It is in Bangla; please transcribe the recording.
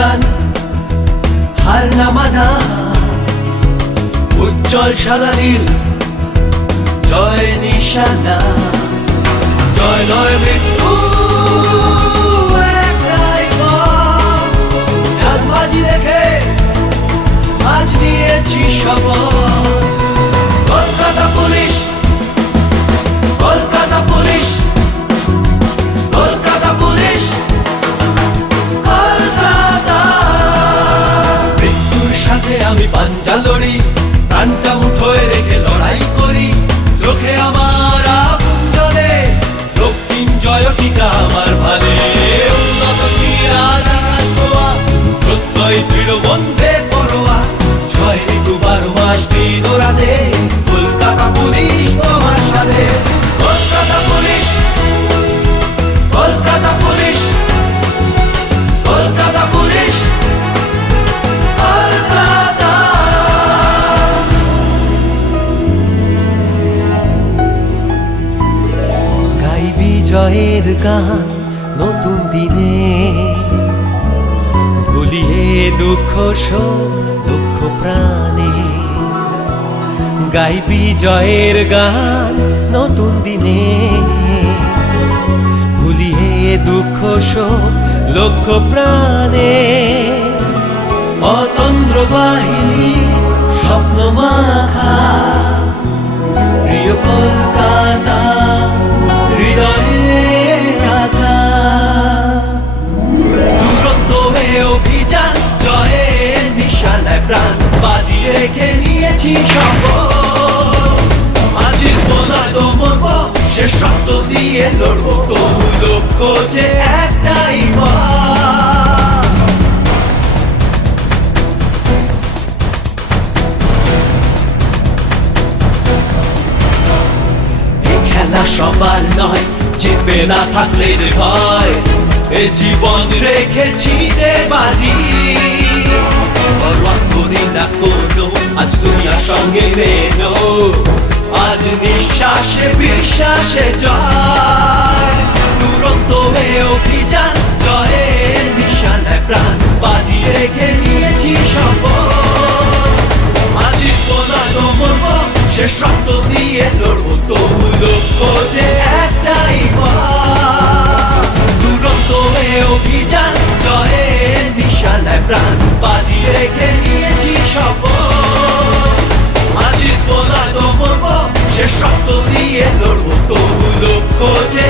অভিযান হার না মানা, উজ্জ্বল সাদা নীল জয় নিশানা, জয় নয় মৃত্যু একটাই পথ, জান বাজি রেখে আজ নিয়েছি শপথ। Kolkata police, Kolkata police, Kolkata police, Kolkata. মৃত্যুর সাথে আমি পাঞ্জা লড়ি, প্রাণটা মুঠোয় রেখে লড়াই করি, চোখে আমার আগুন জ্বলে, দক্ষিণ জয় টিকা আমার ভালে, উন্নত শিরাজ আকাশ ছোঁয়া, প্রত্যয় দৃঢ় বন্ধে পরোয়া, 6 ঋতু 12 মাস দিন রাতে, কলকাতা পুলিশ তোমার সাথে। Kolkata police, Kolkata police, Kolkata police, Kolkata. গাই বিজয়ের গান নতুন দিনে, ভুলিয়ে দুঃখ শোক দুঃখ প্রাণে, গাই বিজয়ের গান নতুন দিনে, ভুলিয়ে দুঃখ শোক লক্ষ প্রাণে। অতন্দ্র বাহিনী স্বপ্ন মাখা, প্রিয় কলকাতা হৃদয়ে আঁকা, দুরন্ত হয়ে অভিযান জয়ের নিশানায় প্রাণ বাজিয়ে রেখে নিয়েছি শপথ। আজ জিতবো না তো মরবো, শেষ রক্ত দিয়ে লড়বো, তবু লক্ষ্য যে একটাই পথ। এই খেলা সবার নয়, জিতবে না থাকলে যে ভয়, এ জীবন রেখেছি যে বাজি, করি না কোনো আজ দুনিয়ার সঙ্গে মেনো, আজ নিঃশ্বাসে বিশ্বাসে জয়, দুরন্ত হয়ে অভিযান জয়ের নিশানায় প্রাণ বাজিয়ে রেখে নিয়েছি শপথ। আজ জিতবো না তো মরবো, শেষ রক্ত দিয়ে লড়বো, তবু লক্ষ্য যে একটাই পথ। দুরন্ত হয়ে অভিযান জয়ের নিশানায় প্রাণ বাজিয়ে রেখে নিয়েছি শপথ। আজ জিতবো না তো মরবো, শেষ রক্ত দিয়ে লড়বো, তবু লক্ষ্য যে